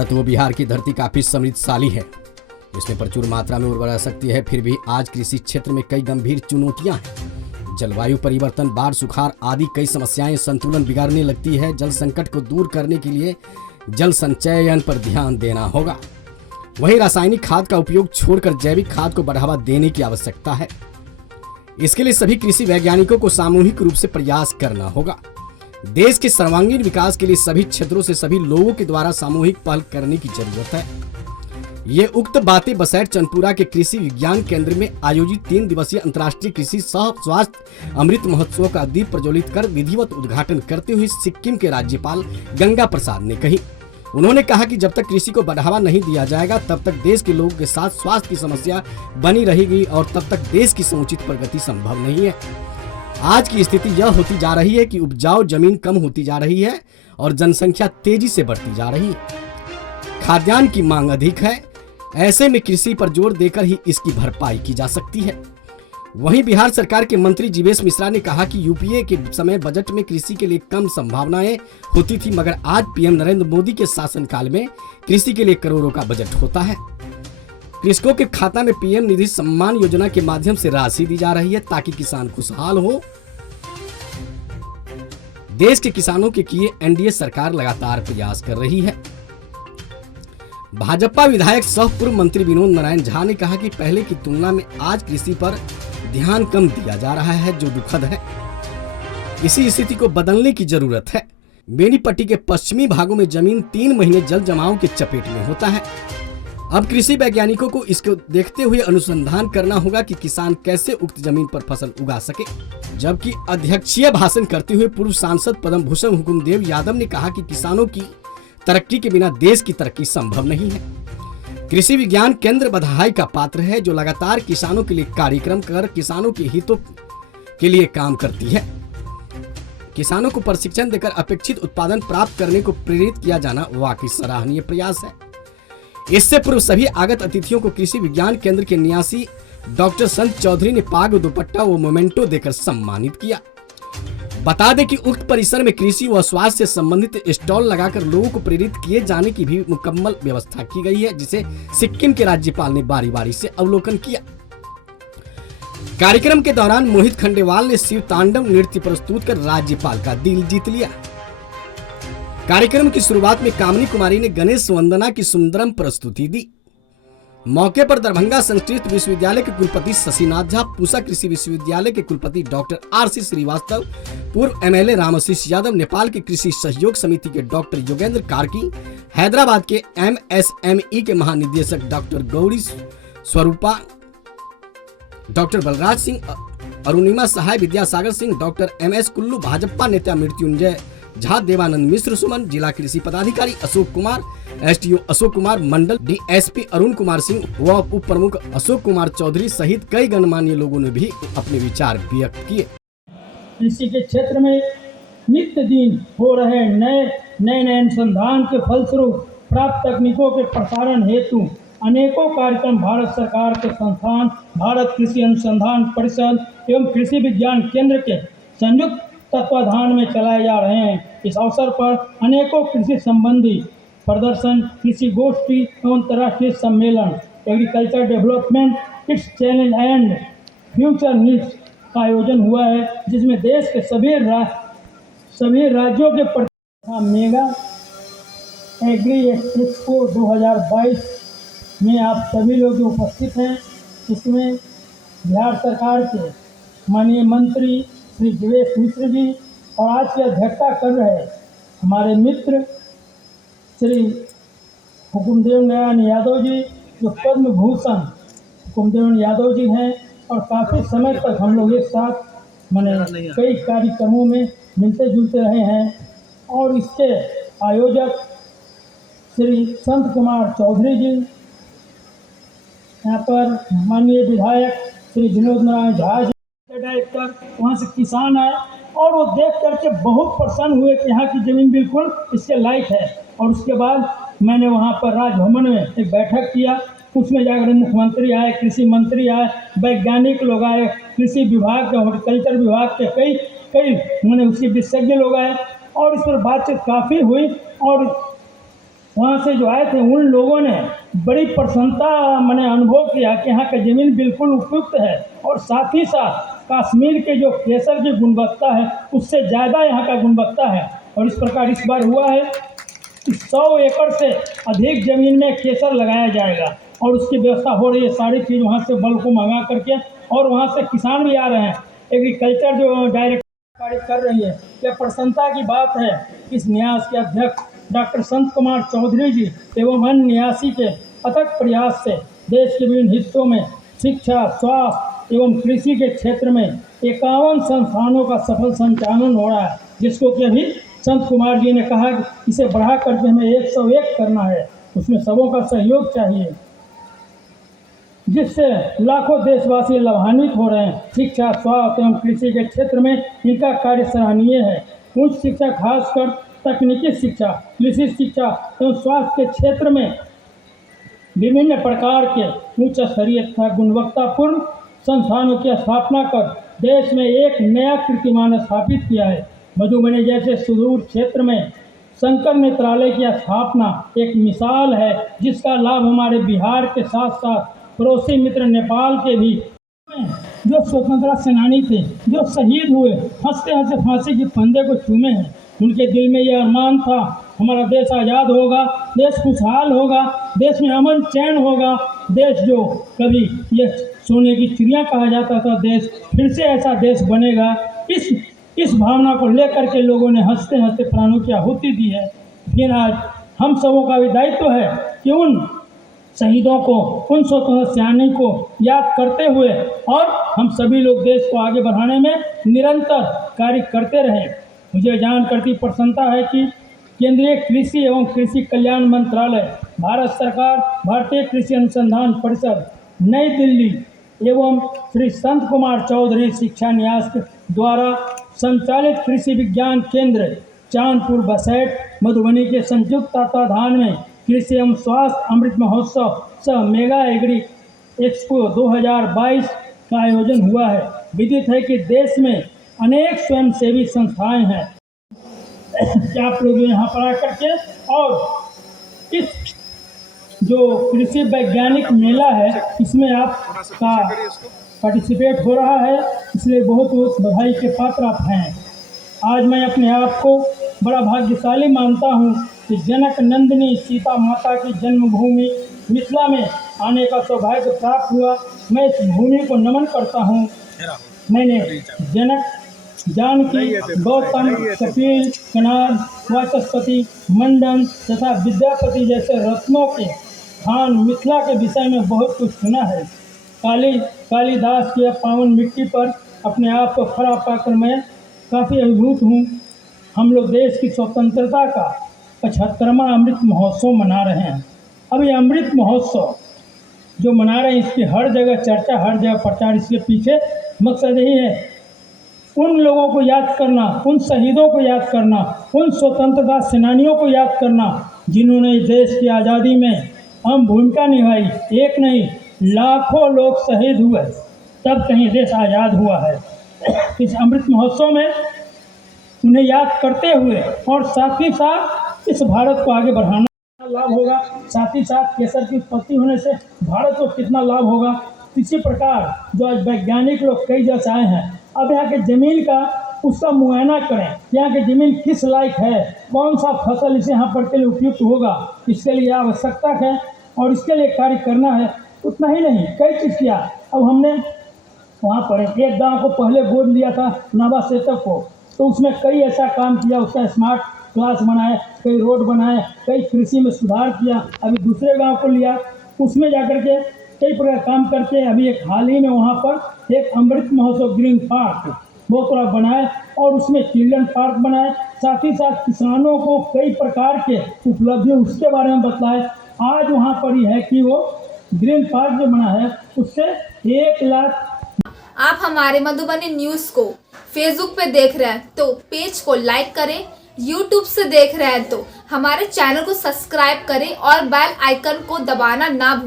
भारत व बिहार की धरती काफी समृद्धशाली है। इसमें प्रचुर मात्रा में उर्वरा शक्ति है। फिर भी आज कृषि क्षेत्र में कई गंभीर चुनौतियां हैं। जलवायु परिवर्तन, बाढ़, सुखाड़ आदि कई समस्याएं संतुलन बिगाड़ने लगती है। जल संकट को दूर करने के लिए जल संचयन पर ध्यान देना होगा। वहीं रासायनिक खाद का उपयोग छोड़कर जैविक खाद को बढ़ावा देने की आवश्यकता है। इसके लिए सभी कृषि वैज्ञानिकों को सामूहिक रूप से प्रयास करना होगा। देश के सर्वांगीण विकास के लिए सभी क्षेत्रों से सभी लोगों के द्वारा सामूहिक पहल करने की जरूरत है। ये उक्त बातें बसैठ चंदपुरा के कृषि विज्ञान केंद्र में आयोजित 3 दिवसीय अंतर्राष्ट्रीय कृषि सह स्वास्थ्य अमृत महोत्सव का दीप प्रज्वलित कर विधिवत उद्घाटन करते हुए सिक्किम के राज्यपाल गंगा प्रसाद ने कही। उन्होंने कहा कि जब तक कृषि को बढ़ावा नहीं दिया जाएगा तब तक देश के लोगों के साथ स्वास्थ्य की समस्या बनी रहेगी और तब तक देश की समुचित प्रगति संभव नहीं है। आज की स्थिति यह होती जा रही है कि उपजाऊ जमीन कम होती जा रही है और जनसंख्या तेजी से बढ़ती जा रही है। खाद्यान्न की मांग अधिक है। ऐसे में कृषि पर जोर देकर ही इसकी भरपाई की जा सकती है। वहीं बिहार सरकार के मंत्री जीवेश मिश्रा ने कहा कि यूपीए के समय बजट में कृषि के लिए कम संभावनाएं होती थी, मगर आज पीएम नरेंद्र मोदी के शासनकाल में कृषि के लिए करोड़ों का बजट होता है। कृषकों के खाता में पीएम निधि सम्मान योजना के माध्यम से राशि दी जा रही है ताकि किसान खुशहाल हो। देश के किसानों के लिए एनडीए सरकार लगातार प्रयास कर रही है। भाजपा विधायक सह पूर्व मंत्री विनोद नारायण झा ने कहा कि पहले की तुलना में आज कृषि पर ध्यान कम दिया जा रहा है, जो दुखद है। इसी स्थिति को बदलने की जरूरत है। बेनीपट्टी के पश्चिमी भागों में जमीन 3 महीने जल जमाव के चपेट में होता है। अब कृषि वैज्ञानिकों को इसको देखते हुए अनुसंधान करना होगा कि किसान कैसे उक्त जमीन पर फसल उगा सके। जबकि अध्यक्षीय भाषण करते हुए पूर्व सांसद पद्म भूषण हुकुमदेव यादव ने कहा कि किसानों की तरक्की के बिना देश की तरक्की संभव नहीं है। कृषि विज्ञान केंद्र बधाई का पात्र है, जो लगातार किसानों के लिए कार्यक्रम कर किसानों के हितों के लिए काम करती है। किसानों को प्रशिक्षण देकर अपेक्षित उत्पादन प्राप्त करने को प्रेरित किया जाना वाकई सराहनीय प्रयास है। इससे पूर्व सभी आगत अतिथियों को कृषि विज्ञान केंद्र के न्यासी डॉक्टर संत चौधरी ने पाग, दुपट्टा व मोमेंटो देकर सम्मानित किया। बता दें कि उक्त परिसर में कृषि व स्वास्थ्य से संबंधित स्टॉल लगाकर लोगों को प्रेरित किए जाने की भी मुकम्मल व्यवस्था की गई है, जिसे सिक्किम के राज्यपाल ने बारी बारी से अवलोकन किया। कार्यक्रम के दौरान मोहित खंडेवाल ने शिव तांडव नृत्य प्रस्तुत कर राज्यपाल का दिल जीत लिया। कार्यक्रम की शुरुआत में कामनी कुमारी ने गणेश वंदना की सुंदरम प्रस्तुति दी। मौके पर दरभंगा संस्कृत विश्वविद्यालय के कुलपति शशिनाथ झा, पूसा कृषि विश्वविद्यालय के कुलपति डॉक्टर आरसी श्रीवास्तव, पूर्व एमएलए रामाशीष यादव, नेपाल के कृषि सहयोग समिति के डॉक्टर योगेंद्र कार्की, हैदराबाद के एमएसएमई के महानिदेशक डॉक्टर गौरी स्वरूपा, डॉक्टर बलराज सिंह, अरुणिमा सहाय, विद्यासागर सिंह, डॉक्टर एमएस कुल्लू, भाजपा नेता मृत्युंजय झा, देवानंद मिश्र सुमन, जिला कृषि पदाधिकारी अशोक कुमार, एसटीओ अशोक कुमार मंडल, डीएसपी अरुण कुमार सिंह व उप प्रमुख अशोक कुमार चौधरी सहित कई गणमान्य लोगों ने भी अपने विचार व्यक्त किए। कृषि के क्षेत्र में नित्य दिन हो रहे नए अनुसंधान के फलस्वरूप प्राप्त तकनीकों के प्रसारण हेतु अनेकों कार्यक्रम भारत सरकार के संस्थान, भारत कृषि अनुसंधान परिषद एवं कृषि विज्ञान केंद्र के संयुक्त तत्वाधान में चलाए जा रहे हैं। इस अवसर पर अनेकों कृषि संबंधी प्रदर्शन, कृषि गोष्ठी एवं अंतर्राष्ट्रीय सम्मेलन, agriculture development it's challenge and future needs का आयोजन हुआ है, जिसमें देश के सभी राज्यों के मेगा एग्री एक्सपो 2022 में आप सभी लोग उपस्थित हैं। इसमें बिहार सरकार के माननीय मंत्री श्री जीवेश मिश्र जी और आज की अध्यक्षता कर रहे हमारे मित्र श्री हुकुमदेव नारायण यादव जी, जो पद्म भूषण हुकुमदेव यादव जी हैं और काफ़ी समय तक हम लोग एक साथ मैंने कई कार्यक्रमों में मिलते जुलते रहे हैं। और इसके आयोजक श्री संत कुमार चौधरी जी, यहाँ पर माननीय विधायक श्री विनोद नारायण झा जी, डायरेक्टर, वहाँ से किसान आए और वो देख करके बहुत प्रसन्न हुए कि यहाँ की ज़मीन बिल्कुल इसके लायक है। और उसके बाद मैंने वहाँ पर राजभवन में एक बैठक किया, उसमें जाकर मुख्यमंत्री आए, कृषि मंत्री आए, वैज्ञानिक लोग आए, कृषि विभाग के, हॉर्टिकल्चर विभाग के कई मैंने उसके विशेषज्ञ लोग आए और इस पर बातचीत काफ़ी हुई। और वहाँ से जो आए थे उन लोगों ने बड़ी प्रसन्नता मैंने अनुभव किया कि यहाँ का ज़मीन बिल्कुल उपयुक्त है और साथ ही साथ कश्मीर के जो केसर की गुणवत्ता है उससे ज़्यादा यहाँ का गुणवत्ता है। और इस प्रकार इस बार हुआ है कि 100 एकड़ से अधिक ज़मीन में केसर लगाया जाएगा और उसकी व्यवस्था हो रही है। सारी चीज़ वहाँ से बल को मंगा करके, और वहाँ से किसान भी आ रहे हैं। एग्रीकल्चर जो डायरेक्टर कार्य कर रही है, यह प्रसन्नता की बात है। इस न्यास के अध्यक्ष डॉक्टर संत कुमार चौधरी जी एवं अन्य न्यासी के अथक प्रयास से देश के विभिन्न हिस्सों में शिक्षा, स्वास्थ्य एवं कृषि के क्षेत्र में 51 संस्थानों का सफल संचालन हो रहा है, जिसको कि अभी संत कुमार जी ने कहा कि इसे बढ़ा करके हमें 101 करना है। उसमें सबों का सहयोग चाहिए, जिससे लाखों देशवासी लाभान्वित हो रहे हैं। शिक्षा, स्वास्थ्य एवं कृषि के क्षेत्र में इनका कार्य सराहनीय है। उच्च शिक्षा, खासकर तकनीकी शिक्षा, कृषि शिक्षा एवं स्वास्थ्य के क्षेत्र में विभिन्न प्रकार के उच्च स्तरीय तथा गुणवत्तापूर्ण संस्थानों की स्थापना कर देश में एक नया कीर्तिमान स्थापित किया है। मधुबनी जैसे सुदूर क्षेत्र में शंकर नेत्रालय की स्थापना एक मिसाल है, जिसका लाभ हमारे बिहार के साथ साथ पड़ोसी मित्र नेपाल के भी, जो स्वतंत्रता सेनानी थे, जो शहीद हुए, हंसते हंसते फांसी के फंदे को चूमे हैं। उनके दिल में यह अरमान था, हमारा देश आज़ाद होगा, देश खुशहाल होगा, देश में अमन चैन होगा, देश जो कभी यह सोने की चिड़िया कहा जाता था, देश फिर से ऐसा देश बनेगा। इस भावना को लेकर के लोगों ने हंसते हंसते प्राणों की आहुति दी है। फिर आज हम सबों का भी दायित्व है कि उन शहीदों को, उन स्वतंत्रता सेनानी को याद करते हुए और हम सभी लोग देश को आगे बढ़ाने में निरंतर कार्य करते रहें। मुझे जान करती प्रसन्नता है कि केंद्रीय कृषि एवं कृषि कल्याण मंत्रालय, भारत सरकार, भारतीय कृषि अनुसंधान परिषद, नई दिल्ली एवं श्री संत कुमार चौधरी शिक्षा न्यास द्वारा संचालित कृषि विज्ञान केंद्र चांदपुर बसैठ मधुबनी के संयुक्त तत्वाधान में कृषि एवं स्वास्थ्य अमृत महोत्सव सह मेगा एग्री एक्सपो 2022 का आयोजन हुआ है। विदित है कि देश में अनेक स्वयंसेवी संस्थाएं हैं कि आप लोग यहाँ पर आकर के, और इस जो कृषि वैज्ञानिक मेला है इसमें आपका पार्टिसिपेट हो रहा है, इसलिए बहुत बहुत बधाई के पात्र आप हैं। आज मैं अपने आप को बड़ा भाग्यशाली मानता हूँ कि जनक नंदिनी सीता माता की जन्मभूमि मिथिला में आने का सौभाग्य प्राप्त हुआ। मैं इस भूमि को नमन करता हूँ। मैंने जनक, जानकी, गौतम, कपिल, कनाद, वाचस्पति, मंडन तथा विद्यापति जैसे रत्नों के स्थान मिथिला के विषय में बहुत कुछ सुना है। कालिदास की पावन मिट्टी पर अपने आप को खड़ा पाकर मैं काफ़ी अभिभूत हूँ। हम लोग देश की स्वतंत्रता का 75वां अमृत महोत्सव मना रहे हैं। अब ये अमृत महोत्सव जो मना रहे हैं, इसकी हर जगह चर्चा, हर जगह प्रचार, इसके पीछे मकसद यही है उन लोगों को याद करना, उन शहीदों को याद करना, उन स्वतंत्रता सेनानियों को याद करना जिन्होंने देश की आज़ादी में अहम भूमिका निभाई। एक नहीं, लाखों लोग शहीद हुए, तब कहीं देश आज़ाद हुआ है। इस अमृत महोत्सव में उन्हें याद करते हुए और साथ ही साथ इस भारत को आगे बढ़ाना लाभ होगा, साथ ही साथ केसर की उत्पत्ति होने से भारत को कितना लाभ होगा। इसी प्रकार जो आज वैज्ञानिक लोग कई जगह आए हैं, अब यहाँ के ज़मीन का उसका मुआयना करें, यहाँ की ज़मीन किस लायक है, कौन सा फसल इसे यहाँ पर के लिए उपयुक्त होगा, इसके लिए आवश्यकता है और इसके लिए कार्य करना है। उतना ही नहीं, कई चीज़ किया। अब हमने वहाँ पर एक गांव को पहले गोद लिया था नवा सेतक को, तो उसमें कई ऐसा काम किया, उसका स्मार्ट क्लास बनाए, कई रोड बनाए, कई कृषि में सुधार किया। अभी दूसरे गांव को लिया, उसमें जाकर के कई प्रकार काम करके अभी एक हाल ही में वहाँ पर एक अमृत महोत्सव ग्रीन पार्क बहुत बड़ा बनाए और उसमें चिल्ड्रन पार्क बनाए। साथ ही साथ किसानों को कई प्रकार के उपलब्धि उसके बारे में बताए। आज वहाँ पर ही है कि वो ग्रीन पार्क जो बना है उससे 1 लाख। आप हमारे मधुबनी न्यूज को फेसबुक पे देख रहे हैं तो पेज को लाइक करें, यूट्यूब से देख रहे हैं तो हमारे चैनल को सब्सक्राइब करें और बेल आइकन को दबाना ना भूलें।